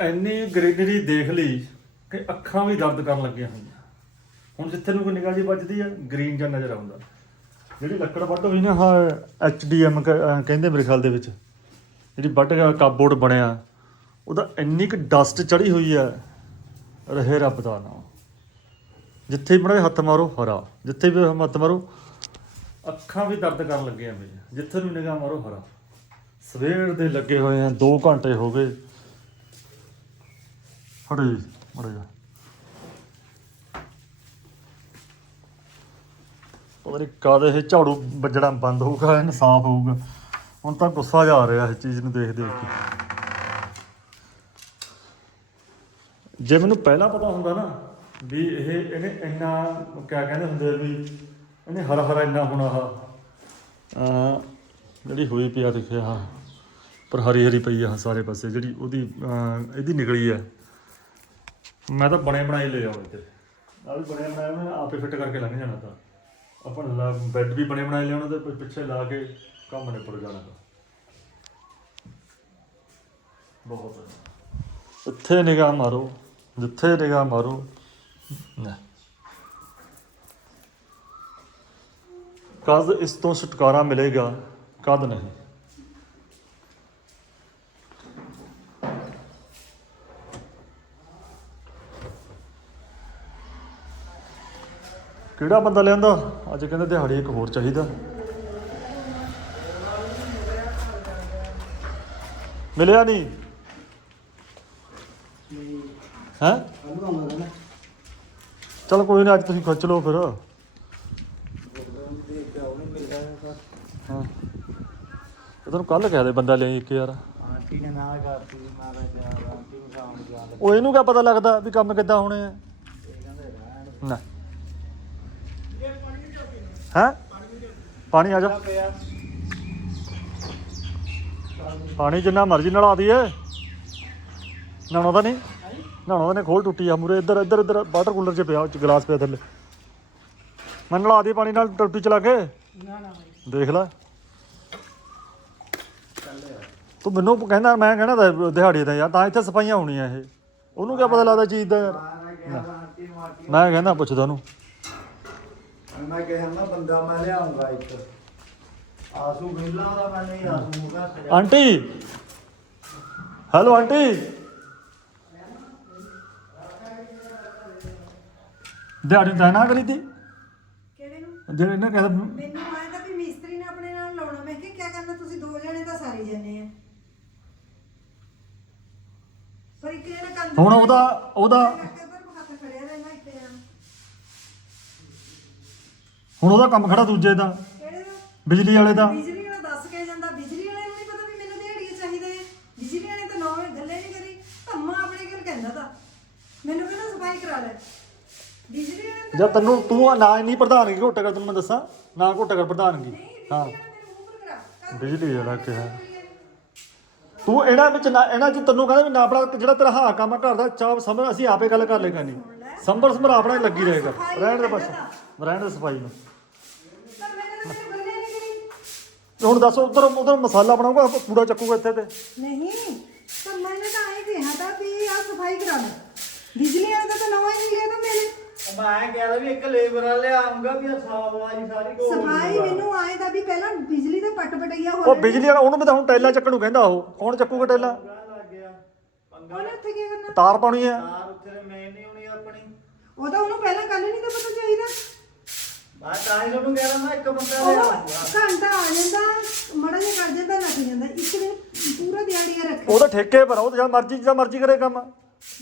ਇੰਨੀ ਗ੍ਰੀਨਰੀ ਦੇਖ ਲਈ ਕਿ ਅੱਖਾਂ ਵੀ ਦਰਦ ਕਰਨ ਲੱਗੀਆਂ ਹੋਈਆਂ। ਹੁਣ ਜਿੱਥੇ ਨੂੰ ਕੋਈ ਨਿਗਾਹ ਜੀ ਵੱਜਦੀ ਆ ਗ੍ਰੀਨ ਜਿਹਾ ਨਜ਼ਰ ਆਉਂਦਾ। ਜਿਹੜੀ ਲੱਕੜ ਵੱਢ ਹੋਈ ਨਾ ਹਾਂ ਐਚਡੀਐਮ ਕਹਿੰਦੇ ਮੇਰੇ ਖਿਆਲ ਦੇ ਵਿੱਚ, ਜਿਹੜੀ ਵੱਢ ਗਿਆ ਕਾਬੋਰਡ ਬਣਿਆ, ਉਹਦਾ ਇੰਨੀ ਕੁ ਡਸਟ ਚੜੀ ਹੋਈ ਆ, ਰਹੇ ਰੱਬ ਦਾ ਨਾਮ। ਜਿੱਥੇ ਵੀ ਬੜੇ ਹੱਥ ਮਾਰੋ, ਹਰਾ। ਜਿੱਥੇ ਵੀ ਹੱਥ ਮਾਰੋ, ਅੱਖਾਂ ਵੀ ਦਰਦ ਕਰਨ ਲੱਗੀਆਂ ਹੋਈਆਂ। ਜਿੱਥੇ ਨੂੰ ਨਿਗਾਹ ਮਾਰੋ, ਹਰਾ। ਸਵੇਰ ਦੇ ਲੱਗੇ ਹੋਏ ਆ 2 ਘੰਟੇ ਹੋ ਗਏ। ਹੜੇ ਮੜੇ ਜਾ ਪਤਾ ਨਹੀਂ ਕਦ ਇਹ ਝਾੜੂ ਵੱਜਣਾ ਬੰਦ ਹੋਊਗਾ ਇਹ ਸਾਫ਼ ਹੋਊਗਾ। ਹੁਣ ਤਾਂ ਗੁੱਸਾ ਜਾ ਆ ਰਿਹਾ ਇਸ ਚੀਜ਼ ਨੂੰ ਦੇਖ ਦੇਖ ਕੇ। ਜੇ ਮੈਨੂੰ ਪਹਿਲਾਂ ਪਤਾ ਹੁੰਦਾ ਨਾ ਵੀ ਇਹ, ਇਹਨੇ ਇੰਨਾ ਕਿਆ ਕਹਿੰਦੇ ਹੁੰਦੇ ਵੀ ਇਹਨੇ ਹਰਾ ਹਰਾ ਇੰਨਾ ਹੋਣਾ ਆ ਜਿਹੜੀ ਹੋਈ ਪਿਆ ਦੇਖਿਆ ਹਾਂ ਪਰ ਹਰੀ ਹਰੀ ਪਈ ਆ ਸਾਰੇ ਪਾਸੇ, ਜਿਹੜੀ ਉਹਦੀ ਇਹਦੀ ਨਿਕਲੀ ਆ। ਮੈਂ ਤਾਂ ਬਣੇ ਬਣਾਏ ਲੈ ਆਉਂ ਇੱਥੇ ਆ ਵੀ ਬਣੇ ਬਣਾਏ ਮੈਂ ਆਪੇ ਫਿੱਟ ਕਰਕੇ ਲੰਘ ਜਾਣਾ ਤਾਂ। ਲਾ ਬੈੱਡ ਵੀ ਬਣੇ ਬਣਾਏ ਲਿਆਉਣਾ ਤੇ ਪਿੱਛੇ ਲਾ ਕੇ ਕੰਮ ਨਿਪਟ ਜਾਣਾ ਤਾਂ। ਬਹੁਤ। ਇੱਥੇ ਨਿਗਾਹ ਮਾਰੋ, ਜਿੱਥੇ ਨਿਗਾਹ ਮਾਰੋ। ਨਾ ਕਦ ਇਸ ਤੋਂ ਛੁਟਕਾਰਾ ਮਿਲੇਗਾ, ਕਦ ਨਹੀਂ। ਕਿਹੜਾ ਬੰਦਾ ਲਿਆਂਦਾ? ਅੱਜ ਕਹਿੰਦੇ ਦਿਹਾੜੀ ਇੱਕ ਹੋਰ ਚਾਹੀਦਾ। ਮਿਲਿਆ ਨਹੀਂ? ਹੈ? ਚਲ ਕੋਈ ਨਾ ਅੱਜ ਤੁਸੀਂ ਖਿੱਚ ਲਓ ਫਿਰ। ਹਾਂ। ਤੈਨੂੰ ਕੱਲ ਕਹਿ ਦੇ ਬੰਦਾ ਲੈ ਇੱਕ ਯਾਰ ਆਂਟੀ ਨੇ ਨਾ ਕਰਤੀ ਮੈਂ ਤਾਂ ਜਾ ਆਂਟੀ ਨੂੰ ਸ਼ਾਮ ਨੂੰ ਜਾਣ ਉਹ ਇਹਨੂੰ ਕਿਆ ਪਤਾ ਲੱਗਦਾ ਵੀ ਕੰਮ ਕਿੱਦਾਂ ਹੋਣੇ ਆ? ਨਾ। ਹੈ? ਪਾਣੀ ਆ ਜਾ। ਪਾਣੀ ਜਿੰਨਾ ਮਰਜ਼ੀ ਨਲਾ ਦਈਏ। ਨਹਾਉਣਾ ਤਾਂ ਨਹੀਂ। ਨਹਾਉਣਾ ਤਾਂ ਨਹੀਂ ਖੋਲ ਟੁੱਟੀ ਆ ਮੂਰੇ ਇੱਧਰ ਇੱਧਰ ਇੱਧਰ ਵਾਟਰ ਕੂਲਰ 'ਚ ਪਿਆ ਗਲਾਸ ਪਿਆ ਥੱਲੇ। ਮੈਂ ਨਲਾ ਦੀ ਪਾਣੀ ਨਾਲ ਟੁੱਟੀ ਚਲਾ ਕੇ। ਨਾ ਨਾ ਦੇਖ ਲੈ। ਤੂੰ ਮੈਨੂੰ ਕਹਿੰਦਾ ਮੈਂ ਕਹਿਣਾ ਤਾਂ ਦਿਹਾੜੀ ਦਾ ਯਾਰ ਤਾਂ ਇੱਥੇ ਸਫਾਈਆਂ ਹੋਣੀਆਂ ਇਹ। ਉਹਨੂੰ ਕੀ ਪਤਾ ਲੱਗਦਾ ਚੀਜ਼ ਦਾ ਯਾਰ। ਮੈਂ ਕਹਿੰਦਾ ਪੁੱਛਦਾ ਉਹਨੂੰ। ਮੈਂ ਕਿਹਾ ਨਾ ਬੰਦਾ ਮੈਂ ਲਿਆਉਂਗਾ ਇੱਕ। ਆਸੂ ਬਿੱਲਾ ਦਾ ਮੈਂ ਨਹੀਂ ਆਸੂ ਮੁਗਾ ਸਜਾ ਆਂਟੀ! Hello aunty! ਦਿਹਾੜੀ ਤਾਂ ਨਾ ਕਰੀ ਤੀ। ਕਿਹੜੇ ਨੂੰ? ਜਿਹੜੇ ਇਹਨੇ ਕਹਿੰਦਾ ਮੈਨੂੰ ਆਇਆ ਤਾਂ ਵੀ ਮਿਸਤਰੀ ਨੇ ਆਪਣੇ ਨਾਲ ਲਾਉਣਾ। ਮੈਂ ਕਿਹਾ ਕੀ ਕਰਨਾ? ਤੁਸੀਂ ਦੋ ਜਣੇ ਤਾਂ ਸਾਰੀ ਜਣੇ ਆ। ਪਰ ਇੱਕ ਜਣਾ ਕੰਧ ਹੁਣ ਉਹਦਾ ਉਹਦਾ ਕਰਕੇ ਉੱਧਰ ਹੱਥ ਖੜਿਆ ਰਹਿਣਾ ਇੱਥੇ ਆ ਹੁਣ ਉਹਦਾ ਕੰਮ ਖੜਾ ਦੂਜੇ ਦਾ। ਕਿਹੜੇ ਦਾ? ਬਿਜਲੀ ਵਾਲੇ ਦਾ। ਬਿਜਲੀ ਵਾਲਾ ਦੱਸ ਕੇ ਜਾਂਦਾ ਬਿਜਲੀ ਵਾਲੇ ਨੂੰ ਨਹੀਂ ਪਤਾ ਵੀ ਮੈਨੂੰ ਦਿਹਾੜੀਏ ਚਾਹੀਦੇ ਆ। ਬਿਜਲੀ ਵਾਲੇ ਤਾਂ ਨੌਵੇਂ ਗੱਲੇ ਨਹੀਂ ਕਰੀ ਧੰਮਾ ਆਪਣੇ ਕੋਲ ਕਹਿੰਦਾ ਤਾਂ। ਮੈਨੂੰ ਕਹਿੰਦਾ ਸਫ਼ਾਈ ਕਰਾ ਲੈ। ਬਿਜਲੀ ਵਾਲੇ ਨੂੰ ਤਾਂ ਜਦ ਤੈਨੂੰ ਤੂੰ ਨਾ ਨਹੀਂ ਪ੍ਰਧਾਨਗੀ ਘੁੱਟ ਕਰ ਤੈਨੂੰ ਮੈਂ ਦੱਸਾਂ ਨਾ ਘੁੱਟ ਕਰ ਪ੍ਰਧਾਨਗੀ। ਹਾਂ ਬਿਜਲੀ ਵਾਲੇ ਮੇਰੇ ਮੂੰਹ ਪਰ ਕਰਾ। ਕਰ ਬਿਜਲੀ ਵਾਲਾ ਕਿਹਾ। ਤੂੰ ਇਹਨਾਂ ਵਿੱਚ ਨਾ ਇਹਨਾਂ ਚ ਤੈਨੂੰ ਕਹਿੰਦਾ ਵੀ ਨਾ ਆਪਣਾ ਜਿਹੜਾ ਤੇਰਾ ਹਾਂ ਕੰਮ ਆ ਘਰ ਦਾ ਚਾਹ ਸਮਝ ਅਸੀਂ ਆਪੇ ਗੱਲ ਕਰ ਲੇਗਾ ਨਹੀਂ ਸੰਭਰ ਸੰਭਰ ਆਪਣਾ ਹੀ ਲੱਗੀ ਰਹੇਗਾ। ਰਹਿਣ ਦੇ ਬਸ। ਰਹਿਣ ਦੇ ਸਫ਼ਾਈ ਨੂੰ। ਹੁਣ ਦੱਸ ਉਧਰ ਉਧਰ ਮਸਾਲਾ ਬਣਾਊਗਾ ਕੂੜਾ ਚੱਕੂਗਾ ਇੱਥੇ ਤੇ। ਨਹੀਂ ਤਾਂ ਮੈंने ਤਾਂ ਆਏ ਕਿਹਾ ਤਾਂ ਵੀ ਆ ਸਫ਼ਾਈ ਕਰਾ ਲੈ ਬਿਜਲੀ ਵਾਲੇ ਦਾ ਤਾਂ ਨਵਾਂ ਹੀ ਲਿਆ ਤਾਂ ਮੈंने ਮੈਂ ਕਿਹਾ ਵੀ ਇੱਕ ਲੇਬਰ ਲਿਆਉਂਗਾ ਵੀ ਆ ਸਾਫ਼ ਵਾਲੀ ਸਾਰੀ ਕੋ ਸਫ਼ਾਈ ਮੈਨੂੰ ਆਏ ਤਾਂ ਵੀ ਪਹਿਲਾਂ ਬਿਜਲੀ ਦੇ ਪੱਟ ਪਟਈਆ ਹੋ ਉਹ ਬਿਜਲੀ ਵਾਲਾ ਉਹਨੂੰ ਵੀ ਤਾਂ ਹੁਣ ਟੈਲਾਂ ਚੱਕਣ ਨੂੰ ਕਹਿੰਦਾ ਉਹ। ਕੌਣ ਚੱਕੂਗਾ ਟੈਲਾਂ ਲੱਗ ਗਿਆ ਪੰਗਾ ਉਹਨੇ ਉੱਥੇ ਕੀ ਕਰਨਾ? ਤਾਰ ਪਾਉਣੀ ਹੈ। ਤਾਰ ਉੱਥੇ ਮੇਨ ਨਹੀਂ ਹੋਣੀ ਆਪਣੀ। ਉਹ ਤਾਂ ਉਹਨੂੰ ਪਹਿਲਾਂ ਕੱਲ ਨਹੀਂ ਤਾਂ ਪਤਾ ਚਾਹੀਦਾ। ਮੈਂ ਤਾਂ ਹੀ ਤੁਹਾਨੂੰ ਕਹਿ ਰਿਹਾ ਮੈਂ ਇੱਕ ਬੰਦਾ ਉਹ ਲਿਆਉਂਗਾ ਘੰਟਾ ਆ ਜਾਂਦਾ ਮੜਾ ਜਿਹਾ ਕਰ ਜਾਂਦਾ ਨੱਕ ਜਾਂਦਾ। ਇੱਕ ਦਿਨ ਪੂਰਾ ਦਿਹਾੜੀਆ ਰੱਖ ਉਹਦਾ ਠੇਕੇ ਪਰ ਆ, ਉਹ ਤਾਂ ਜਦ ਮਰਜ਼ੀ ਜਦ ਮਰਜ਼ੀ ਕਰੇ ਕੰਮ।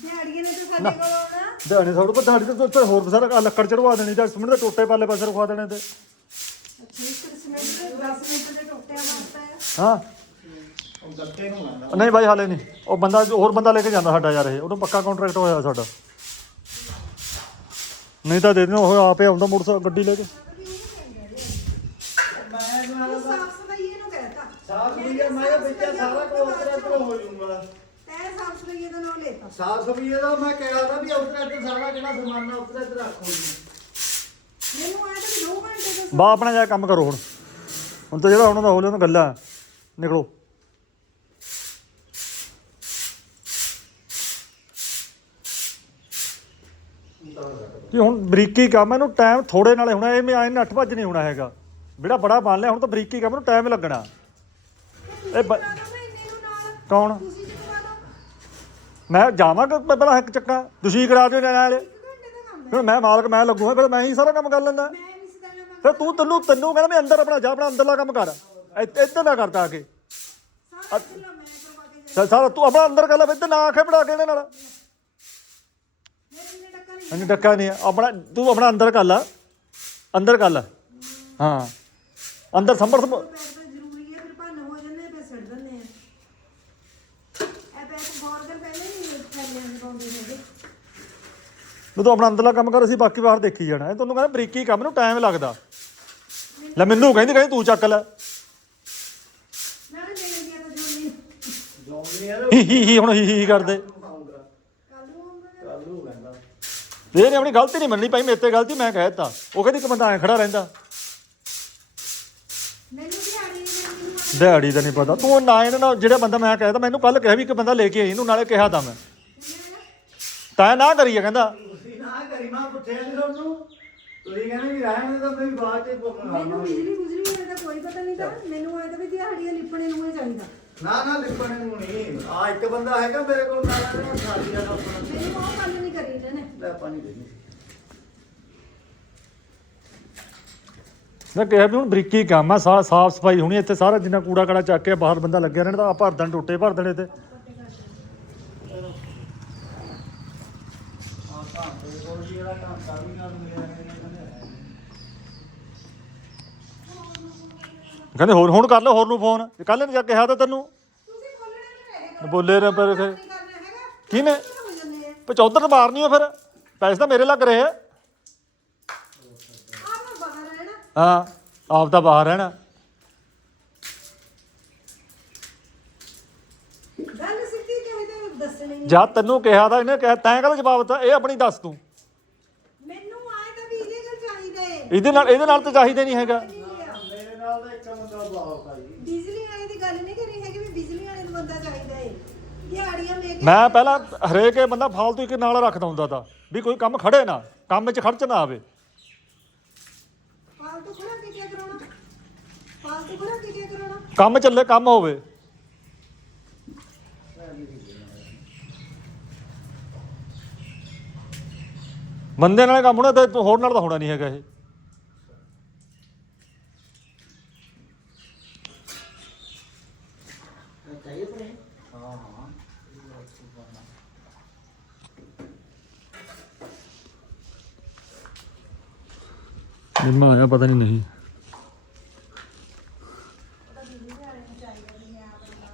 ਦਿਹਾੜੀਏ ਨੇ ਤਾਂ ਸਾਡੇ ਕੋਲ ਆਉਣਾ। ਦਿਹਾੜੀ ਥੋੜਾ ਪਰ ਦਿਹਾੜੀ ਤੇ ਉੱਤੇ ਹੋਰ ਸਾਰਾ ਆਹ ਲੱਕੜ ਚੜਵਾ ਦੇਣੀ ਜਾਂ ਸਿਮਟ ਦੇ ਟੋਟੇ ਪਾਲੇ ਪਾਸੇ ਰਖਵਾ ਦੇਣੇ ਤੇ। ਅੱਛਾ ਇੱਕ ਸਿਮੈਂਟ ਦੇ 10 ਮਿੰਟ ਦੇ ਟੋਟਿਆਂ ਵਾਸਤਾ ਹੈ ਹਾਂ। ਉਹ ਗੱਤੇ ਨੂੰ ਆਂਦਾ ਨਹੀਂ ਬਾਈ ਹਾਲੇ ਨਹੀਂ। ਉਹ ਬੰਦਾ ਹੋਰ ਬੰਦਾ ਲੈ ਕੇ ਜਾਂਦਾ ਸਾਡਾ ਯਾਰ ਇਹ। ਉਹਨੂੰ ਪੱਕਾ ਕੰਟਰੈਕਟ ਹੋਇਆ ਸਾਡਾ। ਨਹੀਂ ਤਾਂ ਦੇ ਦੇਣਾ ਉਹ ਆਪੇ ਆਉਂਦਾ ਮੋਟਰਸਾਈਕਲ ਗੱਡੀ ਲੈ ਕੇ। ਸਾਫ਼ ਸਫ਼ਾਈ ਇਹਨੂੰ ਕਹਿਤਾ ਸਾਫ਼ ਸੁਥਰੀ ਮੈਂ ਵਿੱਚ ਸਾਰਾ ਕੋਲ ਤੇਰਾ ਤੋਂ ਹੋ ਜਾਊਗਾ ਤੈ ਸਾਫ਼ ਸਫ਼ਾਈ ਦਾ ਨਾਮ ਲੈਤਾ ਸਾਫ਼ ਸੁਥਰੀ ਦਾ ਮੈਂ ਕਿਹਾ ਤਾਂ ਵੀ ਉੱਤਰ ਸਾਰਾ ਜਿਹੜਾ ਸਮਾਨ ਰੱਖੋ ਮੈਨੂੰ ਤਾਂ ਵੀ 2 ਘੰਟੇ ਦਾ ਬਾ ਆਪਣਾ ਜਾ ਕੰਮ ਕਰੋ ਹੁਣ। ਹੁਣ ਤਾਂ ਜਿਹੜਾ ਉਹਨਾਂ ਦਾ ਹੋ ਲਿਆ ਗੱਲਾਂ। ਨਿਕਲੋ। ਕਿ ਹੁਣ ਬਰੀਕੀ ਕੰਮ ਇਹਨੂੰ ਟਾਈਮ ਥੋੜੇ ਨਾਲੇ ਹੋਣਾ ਇਹ ਮੈਂ ਆਏ ਨੱਠ ਭੱਜ ਨਹੀਂ ਹੋਣਾ ਹੈਗਾ। ਜਿਹੜਾ ਬੜਾ ਬਣ ਲਿਆ ਹੁਣ ਤਾਂ ਬਰੀਕੀ ਕੰਮ ਨੂੰ ਟਾਈਮ ਲੱਗਣਾ। ਇਹ ਬ- ਕੌਣ? ਮੈਂ ਜਾਵਾਂਗਾ ਮੈਂ ਪਹਿਲਾਂ ਇੱਕ ਚੱਕਾਂ ਤੁਸੀਂ ਕਰਾ ਦਿਓ ਨਾਲ ਹੈ ਫਿਰ ਮੈਂ ਮਾਲਕ ਮੈਂ ਲੱਗੂਗਾ ਫਿਰ ਮੈਂ ਹੀ ਸਾਰਾ ਕੰਮ ਕਰ ਲੈਂਦਾ। ਫਿਰ ਤੂੰ ਤੈਨੂੰ ਤੈਨੂੰ ਕਹਿੰਦਾ ਮੈਂ ਅੰਦਰ ਆਪਣਾ ਜਾ ਆਪਣਾ ਅੰਦਰਲਾ ਕੰਮ ਕਰ। ਇੱਥੇ ਇੱਧਰ ਨਾ ਕਰਤਾ ਆ ਕੇ। ਸਾਰਾ ਕੇ ਤੂੰ ਆਪਣਾ ਅੰਦਰ ਕਰ ਲੈ ਫਿਰ ਇੱਧਰ ਨਾ ਆਖੇ ਬਣਾ ਕੇ ਇਹਦੇ ਨਾਲ। ਮੈਨੂੰ ਡੱਕਾ ਨਹੀਂ ਹੈ। ਆਪਣਾ ਤੂੰ ਆਪਣਾ ਅੰਦਰ ਕਰ ਲੈ। ਅੰਦਰ ਕਰ ਲੈ। ਹਾਂ। ਅੰਦਰ ਸੰਭਰ ਸੰਭਰ ਤਾਂ ਜ਼ਰੂਰੀ ਹੈ ਫਿਰ ਭੰਨ ਹੋ ਜਾਂਦੇ ਫਿਰ ਛੱਡ ਦਿੰਦੇ ਆ। ਇਹ ਪੈਰ ਗੌਰ ਕਰ ਪਹਿਲੇ ਨਹੀਂ ਥੈਲਿਆਂ ਦੇ ਪਾਉਂਦੇ ਹੈਗੇ। ਤੂੰ ਤਾਂ ਆਪਣਾ ਅੰਦਰਲਾ ਕੰਮ ਕਰ ਅਸੀਂ ਬਾਕੀ ਬਾਹਰ ਦੇਖੀ ਜਾਣਾ। ਇਹ ਤੁਹਾਨੂੰ ਕਹਿੰਦਾ ਬਰੀਕੀ ਕੰਮ ਨੂੰ ਟਾਈਮ ਲੱਗਦਾ। ਲੈ ਮੈਨੂੰ ਕਹਿੰਦੀ ਕਹਿੰਦੀ ਤੂੰ ਚੱਕ ਲੈ। ਨਾਲੇ ਮੇਰੇ ਦੀਆਂ ਤਾਂ ਯਾਰ ਹੀ ਹੀ ਹੀ ਹੁਣ ਹੀ ਹੀ ਕਰਦੇ। ਆਉਂਗਾ ਕੱਲ ਨੂੰ ਆਉਂਦਾ। ਕੱਲ ਨੂੰ ਕਹਿੰਦਾ। ਇਹਨੇ ਆਪਣੀ ਗਲਤੀ ਨਹੀਂ ਮੰਨਣੀ ਭਾਈ ਮੇਰੇ ਤੇ ਗਲਤੀ ਮੈਂ ਕਹਿ ਦਿੱਤਾ। ਉਹ ਕਹਿੰਦੀ ਇੱਕ ਬੰਦਾ ਐ ਖੜਾ ਰਹਿੰਦਾ। ਮੈਨੂੰ ਦਿਹਾੜੀ ਮੈਨੂੰ ਦਿਹਾੜੀ ਦਾ ਨਹੀਂ ਪਤਾ। ਤੂੰ ਨਾ ਇਹਨਾਂ ਨਾਲ ਜਿਹੜੇ ਬੰਦਾ ਮੈਂ ਕਹਿ ਤਾ ਮੈਨੂੰ ਕੱਲ ਕਿਹਾ ਵੀ ਇੱਕ ਬੰਦਾ ਲੈ ਕੇ ਆਈ ਇਹਨੂੰ ਨਾਲੇ ਕਿਹਾ ਤਾਂ ਮੈਂ। ਤਾਂ ਨਾ ਕਰੀਏ ਕਹਿੰਦਾ। ਤੁਸੀਂ ਨਾ ਕਰੀ ਮੈਂ ਪੁੱਛਿਆ ਨਹੀਂ ਤੁਹਾਨੂੰ। ਤੁਸੀਂ ਕਹਿੰਦੇ ਵੀ ਰਹਿਣ ਦੇ ਤਾਂ ਮੈਂ ਵੀ ਬਾਅਦ ਚ ਮੈਨੂੰ ਬਿਜਲੀ ਬੁਜਲੀ ਵਾਲੇ ਦਾ ਕੋਈ ਪਤਾ ਨਹੀਂ ਤਾਂ। ਮੈਨੂੰ ਆਇਆ ਤਾਂ ਵੀ ਦਿਹਾੜੀਆਂ ਲਿਪਣੇ ਨੂੰ ਹੀ ਚਾਹੀਦਾ। ਨਾ ਨਾ ਲਿਪਣ ਨੂੰ ਨਹੀਂ ਆ ਇੱਕ ਬੰਦਾ ਹੈਗਾ ਮੇਰੇ ਕੋਲ ਮੈਂ ਕਹਿੰਦਾ ਸਾਡੀ ਦਾ ਆਪਣਾ। ਮੈਨੂੰ ਉਹ ਗੱਲ ਨਹੀਂ ਕਰੀ ਇਹਨਾਂ ਨੇ। ਲੈ ਪਾਣੀ ਦੇ ਦੇ ਮੈਂ ਕਿਹਾ ਵੀ ਹੁਣ ਬਰੀਕੀ ਕੰਮ ਆ ਸਾਰਾ ਸਾਫ਼ ਸਫ਼ਾਈ ਹੋਣੀ ਇੱਥੇ ਸਾਰਾ ਜਿੰਨਾ ਕੂੜਾ ਕੜਾ ਚੱਕ ਕੇ ਬਾਹਰ ਬੰਦਾ ਲੱਗਿਆ ਰਹਿਣਾ ਤਾਂ ਆ ਭਰ ਦੇਣ ਟੋਟੇ ਭਰ ਦੇਣੇ ਤੇ ਆ ਤਾਂ ਤੇ ਕੋਲ ਜਿਹੜਾ ਘੰਟਾ ਵੀ ਨਾਲ ਮਿਲਿਆ ਨਹੀਂ ਕਹਿੰਦੇ ਹੋਰ ਹੁਣ ਕਰ ਲੈ ਹੋਰ ਨੂੰ ਫੋਨ। ਕੱਲ ਨੇ ਜਾ ਕੇ ਕਿਹਾ ਤਾਂ ਤੈਨੂੰ। ਤੁਸੀਂ ਬੋਲਣਾ ਨਹੀਂ ਬੋਲੇ ਨਾ ਪਰ ਫਿਰ। ਨਹੀਂ ਕਿਹਨੇ? ਪਚੌਧਰ ਮਾਰਨੀ ਹੋ ਫਿਰ। ਪੈਸੇ ਤਾਂ ਮੇਰੇ ਲੱਗ ਰਹੇ ਆ। ਹਾਂ ਆਪ ਤਾਂ ਬਾਹਰ ਰਹਿਣਾ। ਨਹੀਂ। ਜਦ ਤੈਨੂੰ ਕਿਹਾ ਤਾਂ ਇਹਨੇ ਕਿਹਾ ਤੈਂ ਕਹਦਾ ਜਵਾਬ ਦਿੱਤਾ? ਇਹ ਆਪਣੀ ਦੱਸ ਤੂੰ। ਮੈਨੂੰ ਆਏ ਤਾਂ ਵੀ ਇਹਦੇ ਕੋਲ ਚਾਹੀਦਾ। ਏ ਇਹਦੇ ਨਾਲ ਇਹਦੇ ਨਾਲ ਤਾਂ ਚਾਹੀਦਾ ਨਹੀਂ ਹੈਗਾ। ਮੇਰੇ ਨਾਲ ਤਾਂ ਇੱਕ ਬੰਦਾ ਬਹੁਤ ਆ ਜੀ ਬਿਜਲੀ ਵਾਲੇ ਦੀ ਗੱਲ ਨਹੀਂ ਕਰੀ ਹੈਗੀ ਵੀ ਬਿਜਲੀ ਵਾਲੇ ਨੂੰ ਬੰਦਾ ਚਾਹੀਦਾ ਏ। ਦਿਹਾੜੀਆਂ ਮੇਕ ਮੈਂ ਪਹਿਲਾਂ ਹਰੇਕ ਇਹ ਬੰਦਾ ਫਾਲਤੂ ਇੱਕ ਨਾਲ ਰੱਖਦਾ ਹੁੰਦਾ ਤਾਂ ਵੀ ਕੋਈ ਕੰਮ ਖੜੇ ਨਾ ਕੰਮ 'ਚ ਖਰਚ ਨਾ ਆਵੇ। ਫਾਲਤੂ ਖੜਾ ਕੇ ਕੀ ਕਰਾਉਣਾ? ਫਾਲਤੂ ਖੜਾ ਕੇ ਕੀ ਕਰਾਉਣਾ? ਕੰਮ ਚੱਲੇ ਕੰਮ ਹੋਵੇ। ਬੰਦੇ ਨਾਲ ਕੰਮ ਹੋਣਾ ਤੇ ਹੋਰ ਨਾਲ ਤਾਂ ਹੋਣਾ ਨਹੀਂ ਹੈਗਾ ਇਹ। ਨਿੰਮਾ ਆਇਆ, ਪਤਾ ਨਹੀਂ ਨਹੀਂ।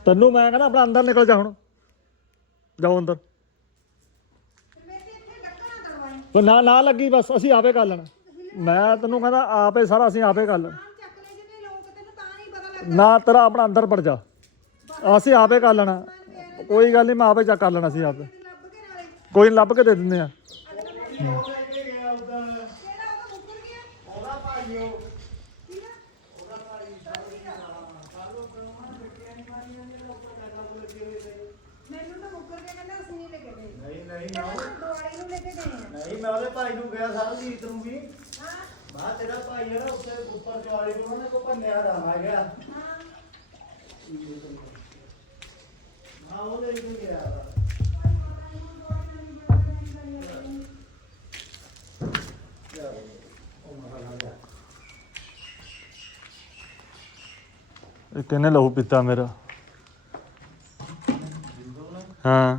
ਤੈਨੂੰ ਮੈਂ ਕਹਿੰਦਾ ਆਪਣਾ ਅੰਦਰ ਨਿਕਲ ਜਾ ਹੁਣ। ਜਾਓ ਅੰਦਰ। ਉਹ ਨਾ ਨਾ ਲੱਗੀ ਬਸ, ਅਸੀਂ ਆਪੇ ਕਰ ਲੈਣਾ। ਮੈਂ ਤੈਨੂੰ ਕਹਿੰਦਾ ਆਪੇ ਸਾਰਾ ਅਸੀਂ ਆਪੇ ਕਰ ਲੈਣਾ। ਨਾ ਤੇਰਾ ਆਪਣਾ ਅੰਦਰ ਵੜ ਜਾ। ਅਸੀਂ ਆਪੇ ਕਰ ਲੈਣਾ। ਕੋਈ ਗੱਲ ਨਹੀਂ ਮੈਂ ਆਪੇ ਚੱਕ ਕਰ ਲੈਣਾ ਸੀ ਆਪੇ। ਕੋਈ ਲੱਭ ਕੇ ਦੇ ਦਿੰਦੇ ਆ ਉਹ ਲੈ ਕੇ ਗਿਆ ਉਧਰ ਕਿਹੜਾ ਉਹ ਤਾਂ ਮੁੱਕਰ ਗਿਆ ਉਹਦਾ ਭਾਈਓ ਠੀਕ ਆ ਮੈਨੂੰ ਤਾਂ ਮੁੱਕਰ ਕੇ ਕਹਿੰਦਾ ਅਸੀਂ ਨਹੀਂ ਲੈ ਕੇ ਗਏ ਨਹੀਂ ਨਹੀਂ ਨਾ ਦਵਾਈ ਨੂੰ ਲੈ ਕੇ ਗਏ ਆ ਨਹੀਂ ਮੈਂ ਉਹਦੇ ਭਾਈ ਨੂੰ ਗਿਆ ਸਾਰਾ ਜੀਤ ਨੂੰ ਵੀ ਹਾਂ ਮਾ ਤੇਰਾ ਭਾਈ ਜਿਹੜਾ ਉੱਤੇ ਉੱਪਰ ਚਵਾਲੀ ਤੋਂ ਉਹਨੇ ਕੋ ਭੰਨਿਆ ਦਾ ਮੈਂ ਗਿਆ ਹਾਂ ਹਾਂ ਉਹਦੇ ਨੂੰ ਗਿਆ ਵਾ। ਲਿਆਓ, ਉਹ ਮਸਾਲਾ ਲਿਆ। ਇਹ ਕਿਹਨੇ ਲਹੂ ਪੀਤਾ ਮੇਰਾ ਹਾਂ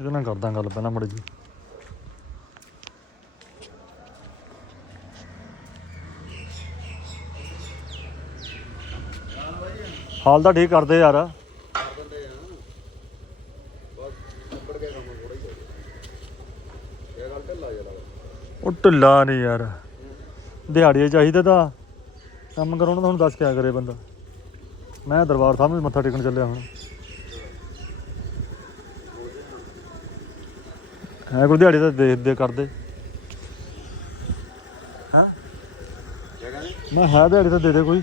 ਇਹਦੇ ਨਾਲ ਕਰਦਾ ਗੱਲ ਪਹਿਲਾਂ ਮੜ ਜੀ ਹਾਲ ਤਾਂ ਠੀਕ ਕਰਦੇ ਯਾਰ। ਉਹ ਢਿੱਲਾ ਨਹੀਂ ਯਾਰ। ਦਿਹਾੜੀਏ ਚਾਹੀਦਾ ਤਾਂ। ਕੰਮ ਕਰਾਉਣਾ ਤਾਂ ਹੁਣ ਦੱਸ ਕਿਆ ਕਰੇ ਬੰਦਾ। ਮੈਂ ਦਰਬਾਰ ਸਾਹਿਬ ਵੀ ਮੱਥਾ ਟੇਕਣ ਚੱਲਿਆ ਹੁਣ। ਹੈ ਕੋਈ ਦਿਹਾੜੀ ਤਾਂ ਦੇ ਦੇ ਕਰਦੇ। ਮੈਂ ਹੈ ਦਿਹਾੜੀ ਤਾਂ ਦੇ ਦੇ ਕੋਈ।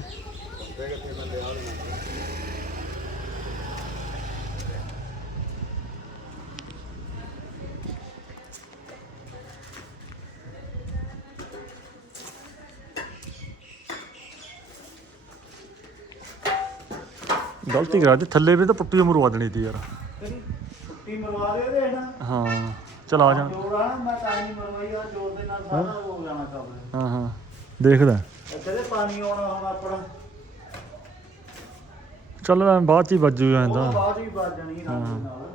ਗਲਤੀ ਕਰਾ ਦੇ ਥੱਲੇ ਵੀ ਤਾਂ ਪੁੱਟੀ ਮਰਵਾ ਦੇਣੀ ਤੀ ਯਾਰ। ਪੁੱਟੀ ਮਰਵਾ ਦੇ ਦੇ ਨਾ ਹਾਂ। ਚਲ ਆ ਜਾ। ਜੋੜ ਆ ਨਾ ਮੈਂ ਤਾਂ ਨਹੀਂ ਮਰਵਾਈ ਆ ਜੋੜ ਦੇ ਨਾਲ ਸਾਰਾ ਹੋ ਜਾਣਾ ਹਾਂ ਹਾਂ। ਦੇਖਦਾ। ਇੱਥੇ ਤੇ ਪਾਣੀ ਆਉਣਾ ਹੁਣ ਆਪਣਾ। ਚੱਲ ਮੈਂ ਬਾਅਦ ਚ ਹੀ ਵੱਜੂ ਉਹ ਜਾਂਦਾ ਬਾਅਦ ਵੀ ਵੱਜ ਜਾਣੀ ਨਾਲ ਹਾਂ। ਦੀ ਨਾਲ।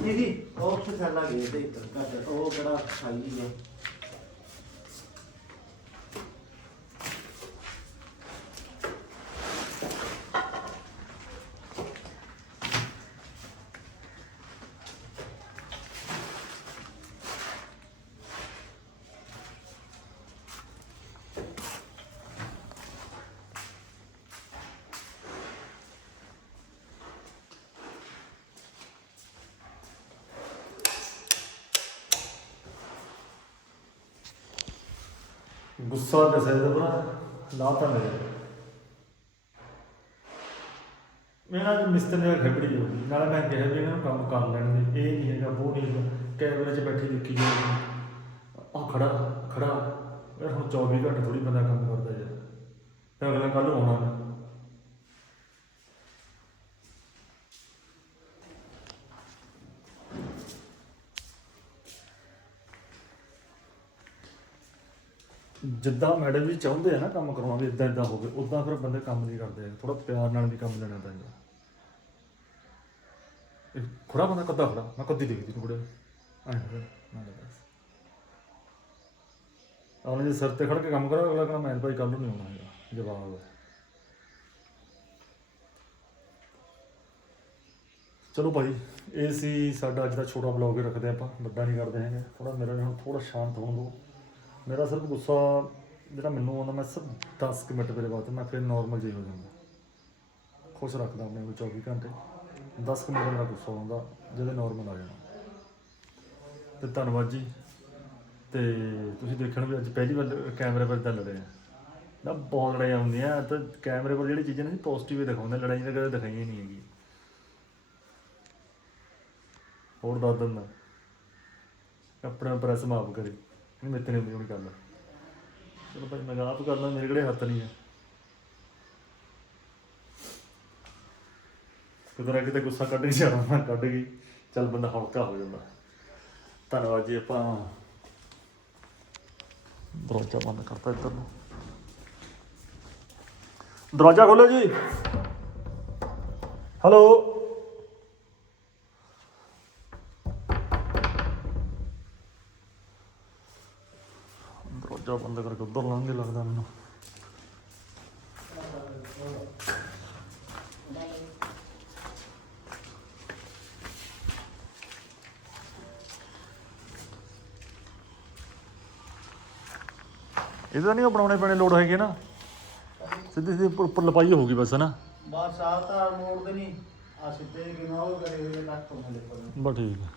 ਨਹੀਂ ਉਹ ਤੇ ਥੱਲਾ ਗਏ ਤੇ ਇੱਕ ਘੱਟ ਉਹ ਕਿਹੜਾ ਖਾਈ ਹੈ ਗੁੱਸਾ ਕਿਸੇ ਦਾ ਬਣਾ ਲਾਤਾ ਮੇਰੇ। ਮੇਰਾ ਅੱਜ ਮਿਸਤਰੀ ਨਾਲ ਖੇਪੜੀ ਹੋ ਗਈ। ਨਾਲੇ ਮੈਂ ਕਿਹਾ ਵੀ ਇਹਨਾਂ ਨੂੰ ਕੰਮ ਕਰ ਲੈਣ ਦੇ। ਇਹ ਨਹੀਂ ਹੈਗਾ, ਉਹ ਨਹੀਂ ਹੈਗਾ। ਕੈਮਰੇ 'ਚ ਬੈਠੀ ਦੇਖੀ ਜਾਊਗੀ ਆ ਖੜਾ ਖੜਾ। ਯਾਰ ਹੁਣ 24 ਘੰਟੇ ਥੋੜੀ ਬੰਦਾ ਕੰਮ ਕਰਦਾ ਯਾਰ। ਤੇ ਅਗਲਾ ਕੱਲ ਆਉਣਾ ਨਾ ਜਿੱਦਾਂ ਮੈਡਮ ਵੀ ਚਾਹੁੰਦੇ ਆ ਨਾ ਕੰਮ ਕਰਾਉਣਾ ਵੀ ਇਦਾਂ ਇਦਾਂ ਹੋਵੇ ਉਦਾਂ ਫਿਰ ਬੰਦੇ ਕੰਮ ਨਹੀਂ ਕਰਦੇ ਥੋੜਾ ਪਿਆਰ ਨਾਲ ਵੀ ਕੰਮ ਲੈਣਾ ਪੈਂਦਾ। ਇਹ ਖੜਾ ਬੰਦਾ ਕੱਦਾ ਖੜਾ ਮੈਂ ਕਦੀ ਦੇਖਦੀ ਨੂੰ ਖੜੇ ਆਏ ਨਾ ਬਸ। ਉਹਨੇ ਜੇ ਸਿਰ ਤੇ ਖੜ ਕੇ ਕੰਮ ਕਰੋ, ਅਗਲਾ ਕਹਿੰਦਾ ਮੈਂ ਭਾਈ ਕੱਲ ਨੂੰ ਨਹੀਂ ਆਉਣਾ ਹੈਗਾ, ਜਵਾਬ। ਹੈ ਚਲੋ ਭਾਈ, ਇਹ ਸੀ ਸਾਡਾ ਅੱਜ ਦਾ ਛੋਟਾ ਬਲੌਗ ਹੀ ਰੱਖਦੇ ਆਪਾਂ, ਵੱਡਾ ਨਹੀਂ ਕਰਦੇ ਹੈਗੇ ਥੋੜਾ ਮੇਰਾ ਵੀ ਹੁਣ ਥੋੜਾ ਸ਼ਾਂਤ ਹੋਣ ਦਿਓ। ਮੇਰਾ ਸਿਰਫ ਗੁੱਸਾ ਜਿਹੜਾ ਮੈਨੂੰ ਆਉਂਦਾ, ਮੈਂ ਸਿਰਫ 10 ਕੁ ਮਿੰਟ ਮੇਰੇ ਬਾਅਦ ਮੈਂ ਫਿਰ ਨਾਰਮਲ ਜਿਹਾ ਹੋ ਜਾਂਦਾ। ਖੁਸ਼ ਰੱਖਦਾ ਆਪਣੇ ਨੂੰ 24 ਘੰਟੇ। 10 ਕੁ ਮਿੰਟ ਮੇਰਾ ਗੁੱਸਾ ਆਉਂਦਾ, ਜਦੋਂ ਨਾਰਮਲ ਆ ਜਾਣਾ ਤੇ ਧੰਨਵਾਦ ਜੀ। ਤੇ ਤੁਸੀਂ ਦੇਖਣ ਵੀ ਅੱਜ ਪਹਿਲੀ ਵਾਰ ਕੈਮਰੇ 'ਤੇ ਤਾਂ ਲੜੇ ਆ। ਨਾ ਬਹੁਤ ਲੜਾਈਆਂ ਹੁੰਦੀਆਂ, ਤਾਂ ਕੈਮਰੇ 'ਤੇ ਜਿਹੜੀ ਚੀਜ਼ਾਂ ਨੇ ਪੋਜ਼ਿਟਿਵ ਹੀ ਦਿਖਾਉਂਦੇ ਲੜਾਈਆਂ ਤਾਂ ਕਦੇ ਦਿਖਾਈਆਂ ਨਹੀਂ ਹੈਗੀ ਹੋਰ ਦੱਸ ਦਿੰਦਾ। ਆਪਣਾ ਪ੍ਰੈਸ ਮਾਫ ਕਰੇ। ਨਹੀਂ, ਮੇਰੇ ਤੇ ਨਹੀਂ ਹੁੰਦੀ ਗੱਲ ਚਲੋ ਭਾਈ, ਮੈਂ ਆਪ ਕਰਦਾ, ਮੇਰੇ ਕਿਹੜੇ ਹੱਥ ਨਹੀਂ ਹੈ ਕਿਤੇ ਕਿਤੇ ਗੁੱਸਾ ਕੱਢ ਕੇ ਜਾਣਾ, ਮੈਂ ਕੱਢ ਗਈ ਚੱਲ ਬੰਦਾ ਹੌਲਕਾ ਹੋ ਜਾਂਦਾ। ਧੰਨਵਾਦ ਜੀ ਆਪਾਂ। ਦਰਵਾਜ਼ਾ ਬੰਦ ਕਰਤਾ ਇੱਧਰ ਨੂੰ। ਦਰਵਾਜ਼ਾ ਖੋਲੋ ਜੀ। ਹੈਲੋ ਦਰਵਾਜ਼ਾ ਬੰਦ ਕਰਕੇ ਉੱਧਰ ਲੰਘੇ ਲੱਗਦਾ ਮੈਨੂੰ। ਇਹਦਾ ਨਹੀਂ ਬਣਾਉਣੇ ਪੈਣੇ ਲੋੜ ਹੈਗੇ ਨਾ। ਸਿੱਧੀ ਸਿੱਧੀ ਉੱਪਰ ਉੱਪਰ ਲਪਾਈ ਹੋਊਗੀ ਬਸ ਨਾ? ਬਸ ਆ ਤਾਂ ਮੋੜ ਦੇ ਨਹੀਂ ਆ ਸਿੱਧੇ ਉਹ ਕਰੇ ਹੋਏ ਕੱਟ ਤੋਂ ਹਲੇ ਪਰ ਬਸ ਠੀਕ ਹੈ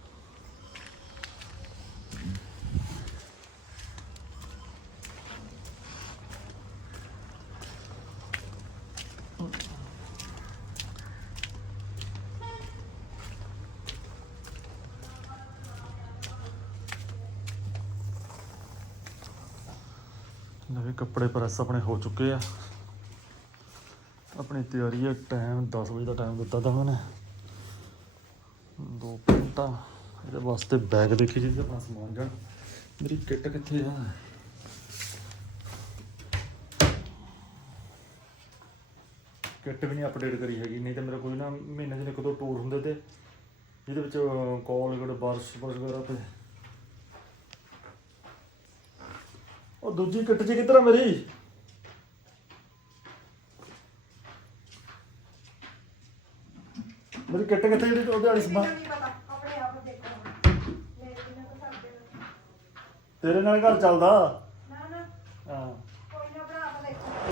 ਨਵੇਂ ਕੱਪੜੇ ਪ੍ਰੈਸ ਆਪਣੇ ਹੋ ਚੁੱਕੇ ਆ। ਆਪਣੀ ਤਿਆਰੀ ਹੈ ਟਾਈਮ 10 ਵਜੇ ਦਾ ਟਾਈਮ ਦਿੱਤਾ ਤਾਂ ਉਹਨੇ। ਦੋ ਘੰਟਾ। ਇਹਦੇ ਵਾਸਤੇ ਬੈਗ ਦੇਖੀ ਜੀ ਆਪਣਾ ਸਮਾਨ ਜਾਣ। ਮੇਰੀ ਕਿੱਟ ਕਿੱਥੇ ਆ? ਕਿੱਟ ਵੀ ਨਹੀਂ ਅਪਡੇਟ ਕਰੀ ਹੈਗੀ, ਨਹੀਂ ਤਾਂ ਮੇਰਾ ਕੋਈ ਨਾ ਮਹੀਨੇ ਦੇ ਇੱਕ ਦੋ ਟੂਰ ਹੁੰਦੇ ਤੇ। ਜਿਹਦੇ ਵਿੱਚ ਕੋਲਗੇਟ ਬਰਸ਼ ਬਰਸ਼ ਵਗੈਰਾ ਤੇ ਉਹ ਦੂਜੀ ਕਿੱਟ ਜੀ ਕਿੱਧਰ ਆ ਮੇਰੀ? ਮੇਰੀ ਕਿੱਟ ਕਿੱਥੇ ਜਿਹੜੀ ਉਹਦੇ ਵਾਲੀ ਨਾਲ। ਤੇਰੇ ਨਾਲ ਘਰ ਚੱਲਦਾ? ਨਾ ਨਾ। ਹਾਂ।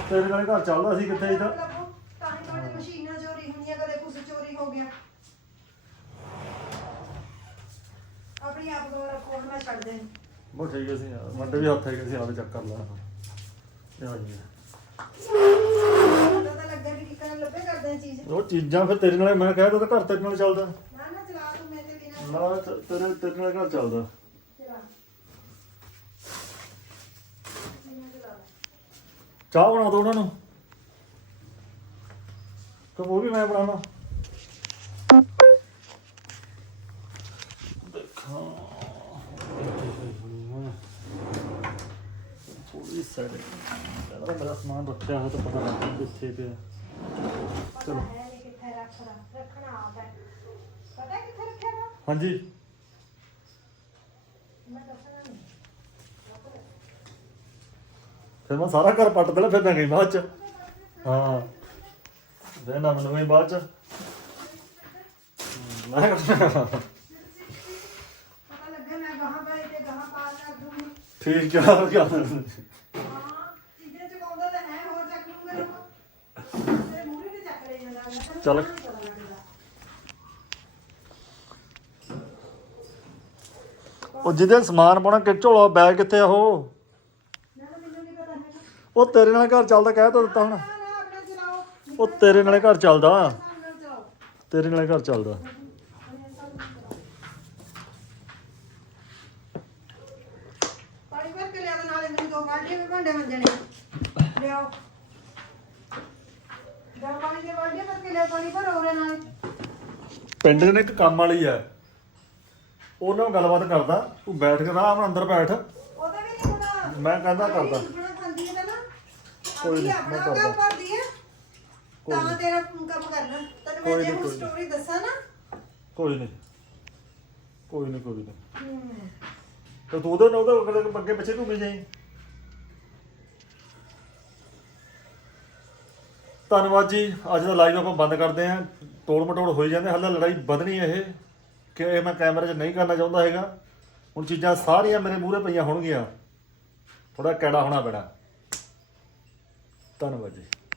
ਤੇਰੇ ਨਾਲ ਘਰ ਚੱਲਦਾ ਸੀ ਕਿੱਥੇ ਇਹਦਾ ਲੱਭੋ, ਤਾਂ ਹੀ ਤੁਹਾਡੀ ਮਸ਼ੀਨਾਂ ਚੋਰੀ ਹੁੰਦੀਆਂ ਕਦੇ ਕੁਝ ਚੋਰੀ ਹੋ ਗਿਆ ਨਹੀਂ ਆਪ ਕੋਲ ਰੱਖੋ ਹੁਣ ਮੈਂ ਛੱਡ ਦੇਣੀ ਬਹੁਤ ਠੀਕ ਸੀ ਯਾਰ ਮੰਡੇ ਵੀ ਹੱਥ ਹੈਗੇ ਸੀ ਆਵੇ ਚੱਕ ਕਰ ਲਾ ਆ ਜੀ ਪਤਾ ਤਾਂ ਲੱਗਾ ਕਿ ਕਿੱਕਣ ਲੱਭੇ ਕਰਦੇ ਆ ਚੀਜ਼। ਉਹ ਚੀਜ਼ਾਂ ਫਿਰ ਤੇਰੇ ਨਾਲ ਮੈਂ ਕਹਿ ਤਾ ਘਰ ਤੇਰੇ ਨਾਲ ਚੱਲਦਾ। ਨਾ ਨਾ ਚਲਾ ਤੂੰ ਮੇਰੇ ਤੇ ਬਿਨਾ। ਨਾ ਤੇ- ਤੇਰੇ ਤੇਰੇ ਨਾਲ ਘਰ ਚੱਲਦਾ? ਚਲਾ। ਬਿਨਾਂ ਚਲਾ। ਚਾਹ ਬਣਾ ਦੋ ਉਹਨਾਂ ਨੂੰ। ਤੇ ਉਹ ਵੀ ਮੈਂ ਬਣਾਉਣਾ। ਦੇਖਾਂ। ਸਾਈਡ ਮੇਰਾ ਸਮਾਨ ਰੱਖਿਆ ਹੋਇਆ ਤਾਂ ਪਤਾ ਲੱਗ ਕਿੱਥੇ ਪਿਆ। ਹਾਂਜੀ। ਨਹੀਂ। ਫਿਰ ਮੈਂ ਸਾਰਾ ਘਰ ਪੱਟ ਦੇਣਾ ਫਿਰ ਮੈਂ ਗਈ ਬਾਅਦ ਚ। ਹਾਂ। ਦੇ ਨਾ ਮੈਨੂੰ ਗਈ ਬਾਅਦ ਚ। ਮੈਂ ਠੀਕ ਹਾਂ ਚੀਜ਼ਾਂ ਚਕਾਉਂਦਾ ਤਾਂ ਹੈ ਹੋਰ ਚੱਕ ਲੂੰਗਾ ਲੋਕ ਤੇਰੇ ਮੂਹਰੇ ਤੇ ਚੱਕ ਲੈ ਜਾਂਦਾ ਮੈਂ ਤੈਨੂੰ ਚੱਲ। ਉਹ ਜਿਹਦੇ ਸਮਾਨ ਪਾਉਣਾ, ਕਿ ਝੋਲਾ, ਬੈਗ ਕਿੱਥੇ ਆ ਉਹ? ਉਹ ਤੇਰੇ ਨਾਲ ਘਰ ਚੱਲਦਾ, ਕਹਿ ਤਾ ਦਿੱਤਾ ਹੁਣ। ਉਹ ਤੇਰੇ ਨਾਲੇ ਘਰ ਚੱਲਦਾ। ਹਿਸਾਬ ਨਾਲ ਤੇਰੇ ਨਾਲੇ ਘਰ ਚੱਲਦਾ। ਪਾਣੀ ਭਰ ਕੇ ਲਿਆ ਨਾਲੇ ਮੈਨੂੰ ਦੋ ਬਾਲਟੀਆਂ ਵੀ ਭਾਂਡੇ ਮੰਜਣੇ। ਲਿਆਓ। ਦੋ ਪਾਣੀ ਦੇ ਬਾਲਟੀਆਂ ਭਰ ਕੇ ਲਿਆ ਪਾਣੀ ਭਰ ਉਹਦੇ ਨਾਲ। ਪਿੰਡ ਦੇ ਨੇ ਇੱਕ ਕੰਮ ਵਾਲੀ ਆ। ਉਹਨਾਂ ਨਾਲ ਗੱਲਬਾਤ ਕਰਦਾ ਤੂੰ ਬੈਠ ਕੇ ਆਰਾਮ ਨਾਲ ਅੰਦਰ ਬੈਠ। ਉਹਦਾ ਵੀ ਨਹੀਂ ਹੋਣਾ। ਮੈਂ ਕਹਿੰਦਾ ਕਰਦਾ। ਬਣਾ ਖਾਂਦੀ ਹੈ ਨਾ ਕੋਈ ਨੀ, ਆਪਣਾ ਮੈਂ ਕਰਦਾ। ਕਰਦੀ ਹੈ। ਤਾਂ ਤੇਰਾ ਕੰਮ ਕਰਨਾ ਤੈਨੂੰ ਕੋਈ ਮੈਂ ਜੇ ਨੀ, ਹੁਣ ਕੋਈ ਨੀ। ਸਟੋਰੀ ਦੱਸਾਂ ਨਾ। ਕੋਈ ਨਹੀਂ ਕੋਈ ਨਹੀਂ ਕੋਈ ਨਹੀਂ ਹੂੰ। ਤੇ ਤੂੰ ਉਹਦੇ ਨਾਲ ਉਹਦੇ ਅੱਗੇ ਪਿੱਛੇ ਘੁੰਮੀ ਜਾਈ। ਧੰਨਵਾਦ ਜੀ। ਅੱਜ ਦਾ ਲਾਈਵ ਆਪਾਂ ਬੰਦ ਕਰਦੇ ਆਂ ਤੋੜ ਮਟੋੜ ਹੋਈ ਜਾਂਦੇ, ਹਾਲੇ ਲੜਾਈ ਵਧਣੀ ਇਹ, ਕਿ ਇਹ ਮੈਂ ਕੈਮਰੇ 'ਚ ਨਹੀਂ ਕਰਨਾ ਚਾਹੁੰਦਾ ਹੈਗਾ। ਹੁਣ ਚੀਜ਼ਾਂ ਸਾਰੀਆਂ ਮੇਰੇ ਮੂਹਰੇ ਪਈਆਂ ਹੋਣਗੀਆਂ। ਥੋੜਾ ਕੈੜਾ ਹੋਣਾ ਪੈਣਾ। ਧੰਨਵਾਦ ਜੀ।